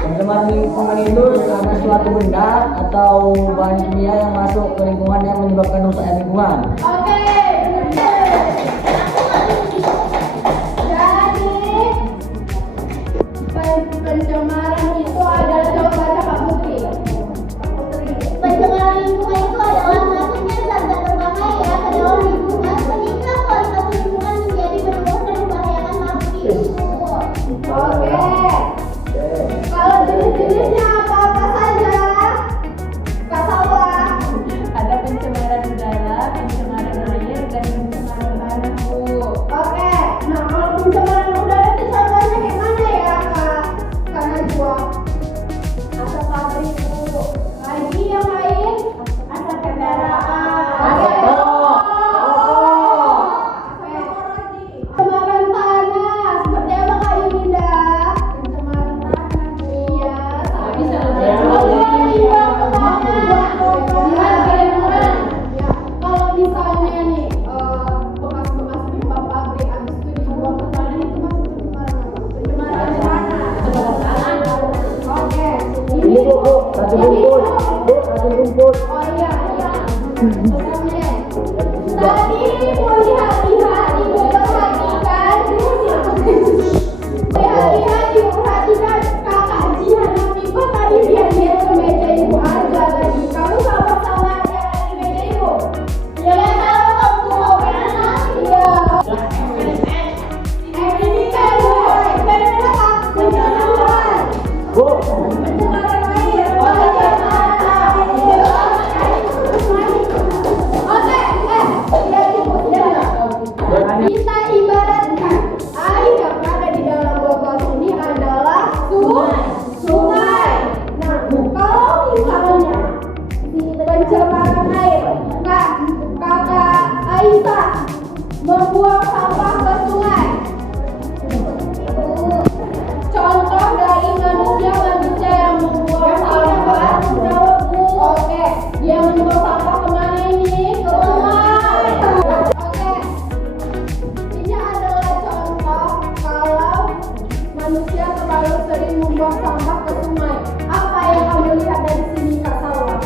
Pencemaran lingkungan itu karena suatu benda atau bahan kimia yang masuk ke lingkungan yang menyebabkan rusak lingkungan. Oke. Jadi pencemaran itu adalah jawabannya Pak Putri. Pencemaran lingkungan itu adalah masuknya zat-zat berbahaya ke dalam lingkungan sehingga kualitas lingkungan menjadi buruk dan membahayakan makhluk hidup. Oke. Kalau jenis-jenis Kalau misalnya nih bekas-bekas limbah pabrik habis itu dibuang ke tanah itu masuk pencemaran apa? Oke. Ini bu, satu bungkus. Bu, satu bungkus. Oh iya. Tadi ibu lihat-lihat, ibu perhatikan kakak Jihan Hanifah tadi dia ke meja ibu aja tadi. Kamu sama-sama ada di meja ibu? Ya tahu karena iya. Ini kan pencemaran. Bu, Pencemaran air. Kita ibaratkan air yang ada di dalam botol ini adalah sungai. Nah, kalau misalnya di pencemaran air, kakak Aisyah membuang sampah ke sungai. Contoh dari manusia yang membuang sampah. Oke, dia membuang sampah kemana ini? Ke sungai. Oke. Ini adalah contoh kalau manusia terlalu sering membuang sampah ke sungai. Apa yang kamu lihat dari sini, Kak Salwa?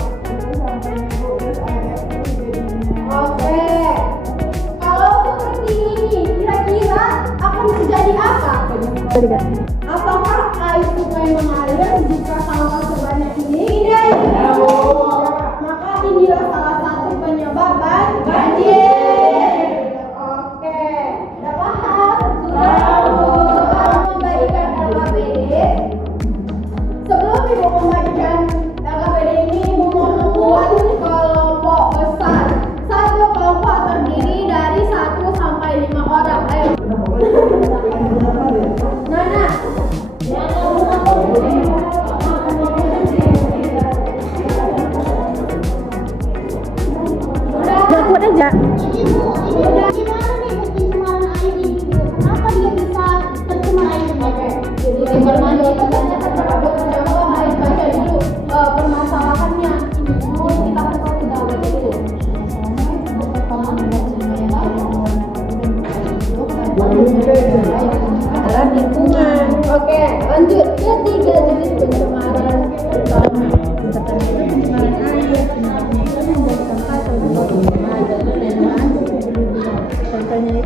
Oke. Kalau seperti ini, kira-kira akan terjadi apa? Apakah air sungai mengalir jika sampah sebanyak ini? Maka inilah salah satu penyebab banjir. Oke, udah paham? Sudah membagikan LKPD. Sebelum ibu membagikan LKPD ini, ibu mau membuat kelompok besar. Satu kelompok terdiri dari 1 sampai 5 orang. Ayo. Nana. Buat aja. Ini bu, ini gimana nih pencemaran air ini bu? Kenapa dia bisa tercemar air ini? Jadi bagaimana katanya coba air baca dulu permasalahannya. Kita kasih tahu dulu. Lingkungan. Oke, lanjut. Ketiga jenis pencemaran. Pencemaran air, contohnya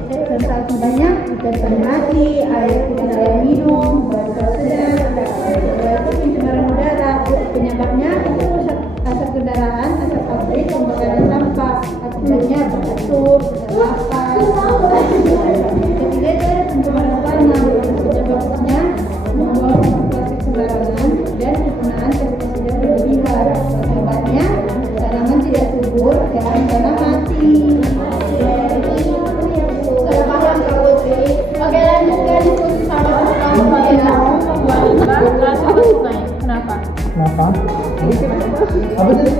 banyak ikan mati, air tidak layak minum, bau sedang, itu pencemaran udara. Penyebabnya itu asap kendaraan, asap pabrik, pembakaran sampah, akibatnya berasap, berlapar. Ketiga itu ada pencemaran tanah, penyebabnya membuang plastik sembarangan dan penggunaan pestisida berlebihan. Akibatnya tanaman tidak subur dan tanah mati. Sudah paham Kak Putri? Oke, lanjutkan diskusi sama kamu ya. Langsung ke sungai. Kenapa? kenapa? Apa sih?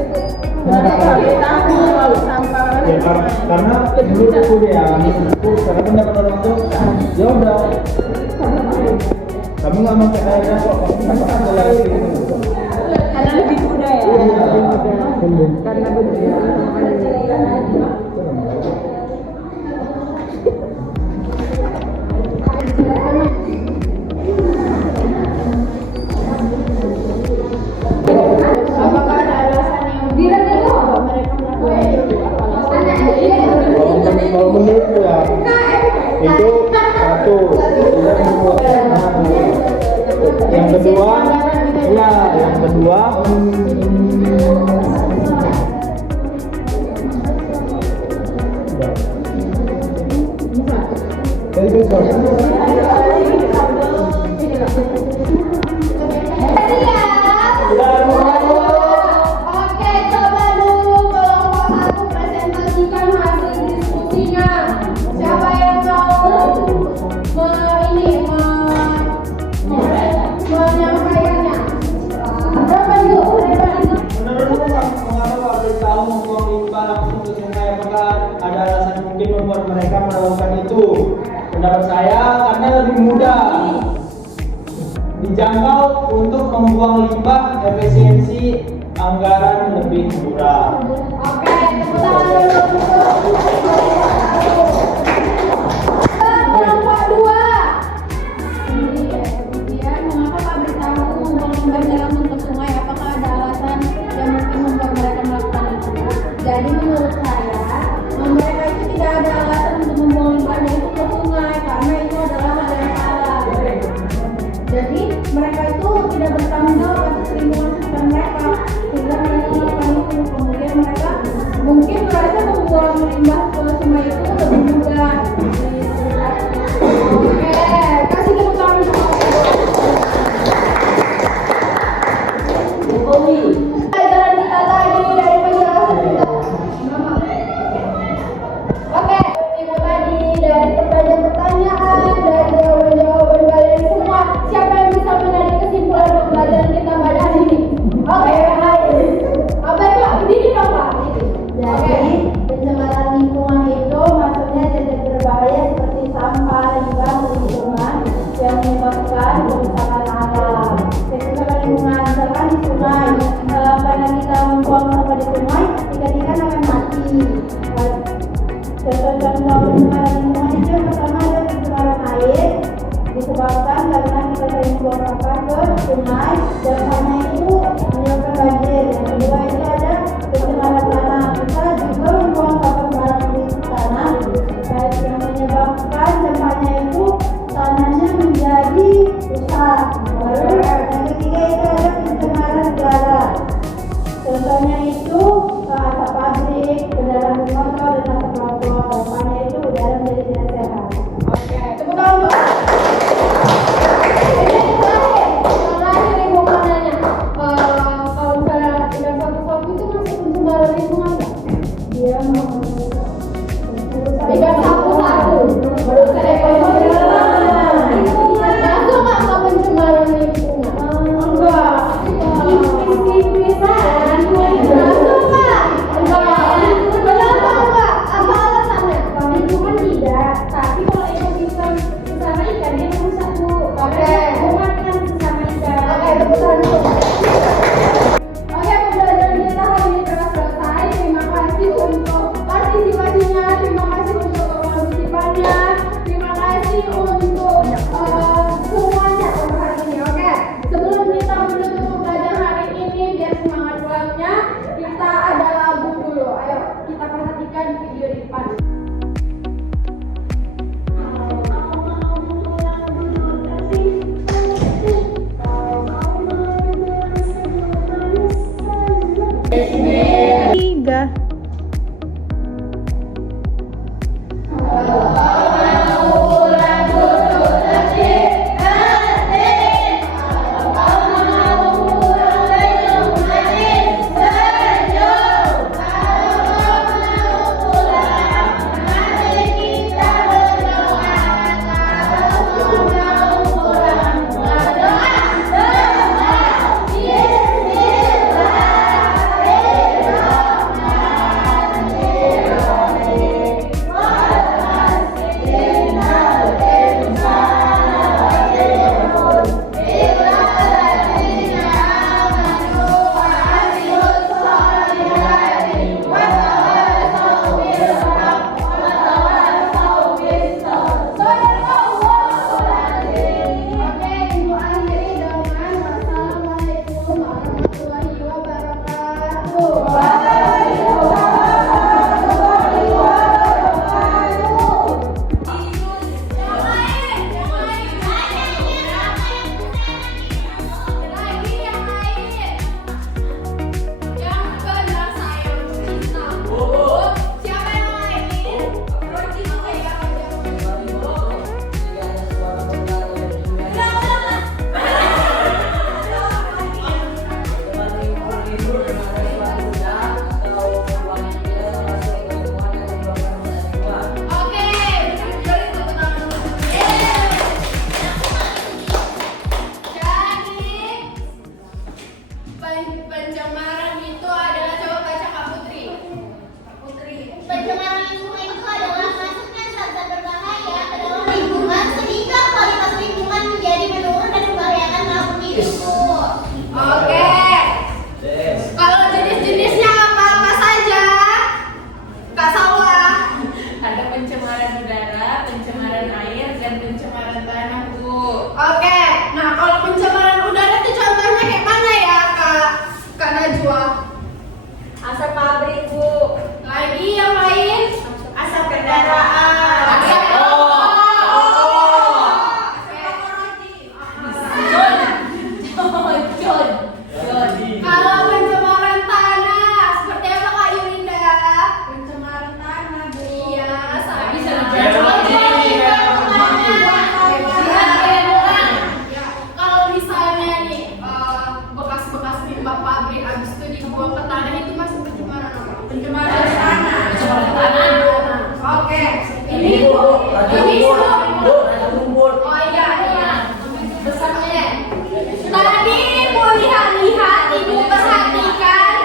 Ya, karena menurutku ya, karena pendapat orang itu ya udah kami nggak mau kayak airnya kok, kami ada lagi Karena lebih mudah ya. Karena Apakah ada alasan yang mereka melakukan kalau menurutku ya itu satu tidak membuat yang kedua ya yang kedua Oke, coba dulu kelompok satu presentasikan hasil diskusinya. Siapa yang mau menyampaikannya? Berapa dulu? efisiensi anggaran lebih murah. Oke, tepuk tangan dulu. Kelompok 2. Kemudian, mengapa pabrik tahu membuang limbah dalam bentuk sungai? Apakah ada alasan yang mungkin membuat mereka melakukan itu? Jadi menurut saya, mereka itu tidak ada alasan untuk membuang limbahnya itu ke sungai karena itu adalah hal yang salah. Jadi mereka itu tidak bertanggung jawab atas lingkungan sekitar mereka sehingga mereka melakukan itu. Kemudian mereka mungkin merasa membuang limbah ke sungai itu lebih mudah. Oke, kasih tepuk tangan untuk Jokowi. pelajaran kita tadi dari penjelasan kita. Oke, itu tadi dari pertanyaan-pertanyaan, dari jawaban-jawaban kalian semua. Siapa yang bisa menarik kesimpulan pembelajaran kita pada hari ini? Oke, ayo. Apa itu? Ini dong, Pak. Jadi pencemaran lingkungan itu maksudnya tidak berbahaya seperti sampah, limbah, lingkungan yang menyebabkan kerusakan alam. Kerusakan lingkungan misalkan di sungai, karena kita membuang sampah di sungai, ikan-ikan akan mati. Contoh-contoh pencemaran lingkungan itu yang pertama adalah pencemaran air disebabkan karena kita sering buang sampah ke sungai dan karena itu menyebabkan banjir. Yang kedua itu ada pencemaran tanah. Kita juga membuang sampah sembarangan di tanah yang menyebabkan dampaknya itu tanahnya menjadi rusak. Lalu yang ketiga itu ada pencemaran udara. Contohnya itu asap pabrik, kendaraan bermotor dan asap rokok. Dampaknya itu udara menjadi tidak sehat. Oke, tepuk tangan, Pak. Ini terakhir nih mau nanya. Kalau misalnya tidak sapu-sapu itu masih pencemaran lingkungan nggak? Dia mau Tidak sapu-sapu. Menurut saya masuk nggak ke pencemaran lingkungan? Enggak. Tipis-tipisan. Masuk nggak? Enggak. Kenapa enggak? Apa alasannya? Lingkungan tidak, tapi kalau ekosistem sesama ikan dia merusak Bu. Oke. Lingkungan kan sesama ikan. Oke, tepuk tangan dulu. Oke, pembelajaran kita hari ini telah selesai. Terima kasih untuk partisipasinya, terima kasih untuk partisipannya, terima kasih untuk semuanya untuk hari ini. Oke, sebelum kita menutup pembelajaran hari ini, biar semangat pulangnya, kita ada lagu dulu. Ayo, kita perhatikan video di depan. tiga. pabrik habis itu dibuang ke tanah itu masuk pencemaran apa? Pencemaran tanah. Oke. Ini oh iya. Besarnya. Tadi ibu lihat ibu perhatikan.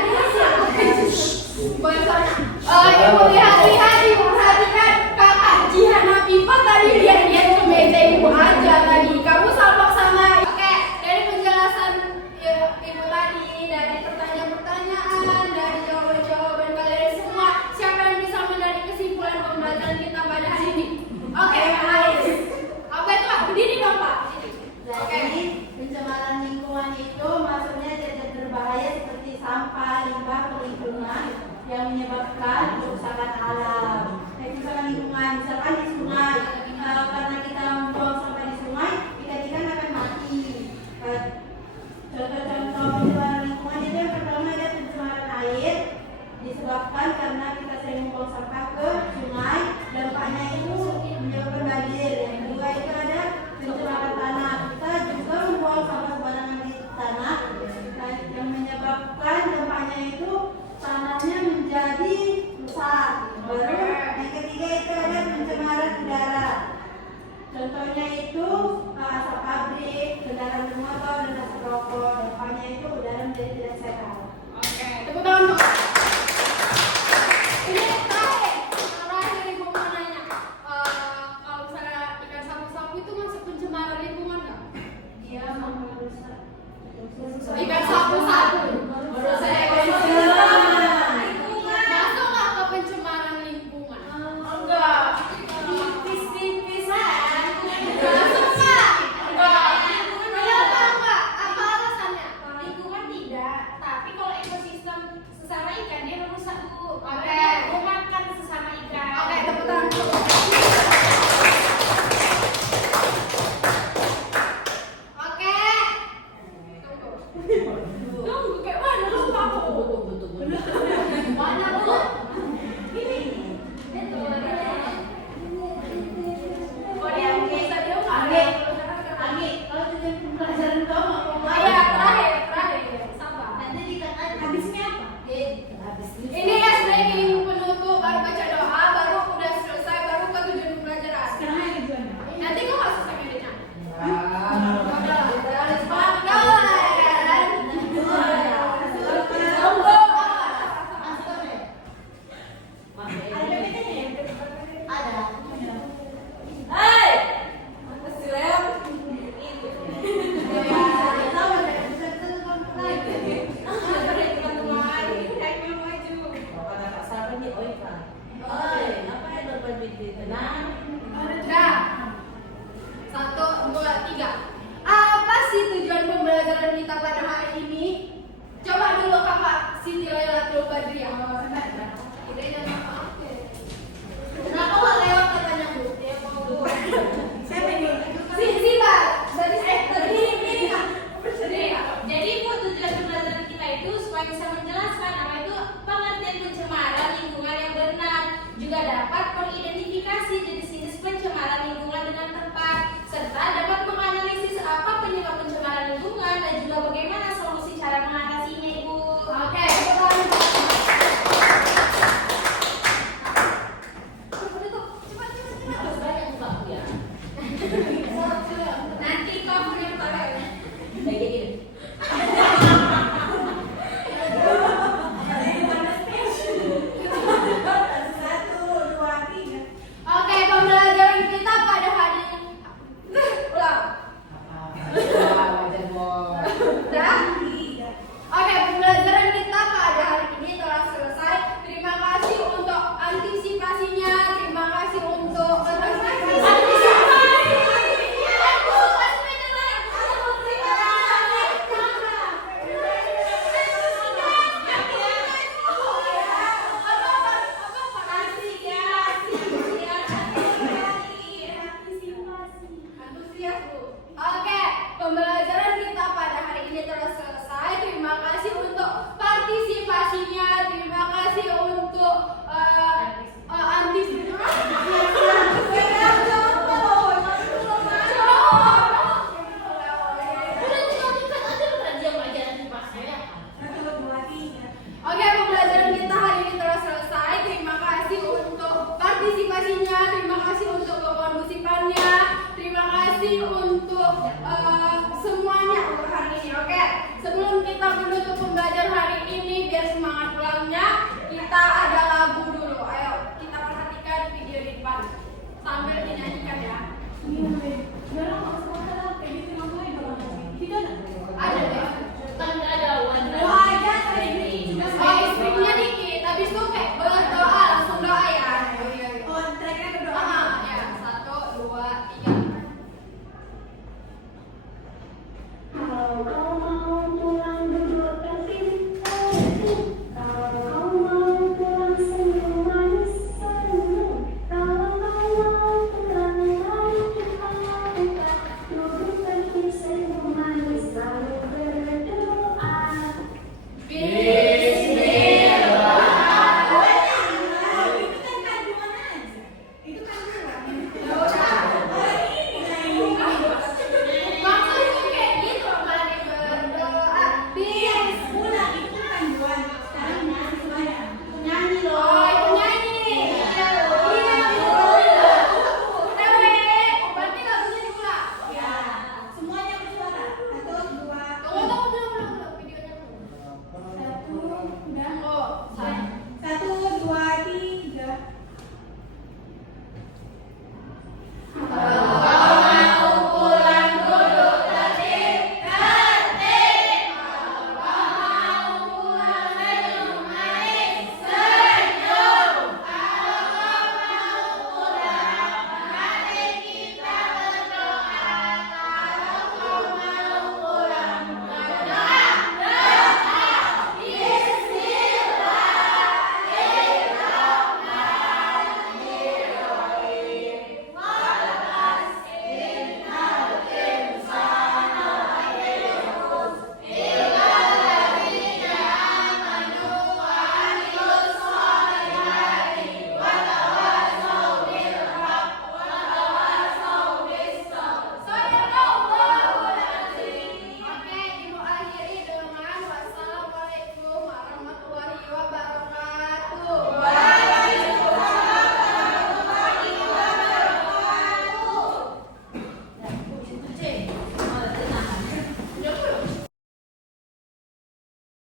Ibu perhatikan kakak Jihana Pipa tadi dia ke meja ibu aja tadi. Kamu sama. Oke, dari penjelasan ibu tadi, dari pertanyaan-pertanyaan, dari jawaban-jawaban kalian semua, siapa yang bisa menarik kesimpulan pembelajaran kita pada hari ini? Oke, Ais. Apa itu? Berdiri dong, Pak. Jadi pencemaran lingkungan itu maksudnya zat berbahaya seperti sampah, limbah ke lingkungan yang menyebabkan kerusakan alam. Kerusakan lingkungan, misalkan di sungai, karena kita membuang sampah di sungai, ikan-ikan akan mati. Contoh-contoh pencemaran lingkungan itu yang pertama ada pencemaran air, disebabkan karena kita sering membuang sampah ke sungai, dampaknya itu menyebabkan banjir. Yang kedua itu ada pencemaran tanah, kita juga membuang sampah sembarangan di tanah, yang menyebabkan dampaknya itu tanahnya menjadi rusak. Baru yang ketiga itu ada pencemaran udara. Contohnya itu asap pabrik, kendaraan bermotor dan asap rokok. Dampaknya itu udara menjadi tidak sehat. Oke, tepuk tangan dong. Ini terakhir ibu mau nanya, kalau misalnya ikan sapu-sapu itu masuk pencemaran lingkungan nggak? Dia merusak. Ikan sapu-sapu merusak ekosistem. Masuk nggak ke pencemaran lingkungan? Enggak. Tipis-tipisan. Masuk nggak? Enggak. Kenapa enggak? Apa alasannya? Lingkungan tidak. Tapi biar semangat pulangnya, kita ada lagu dulu. Ayo, kita perhatikan video di depan sambil dinyanyikan ya. Iya,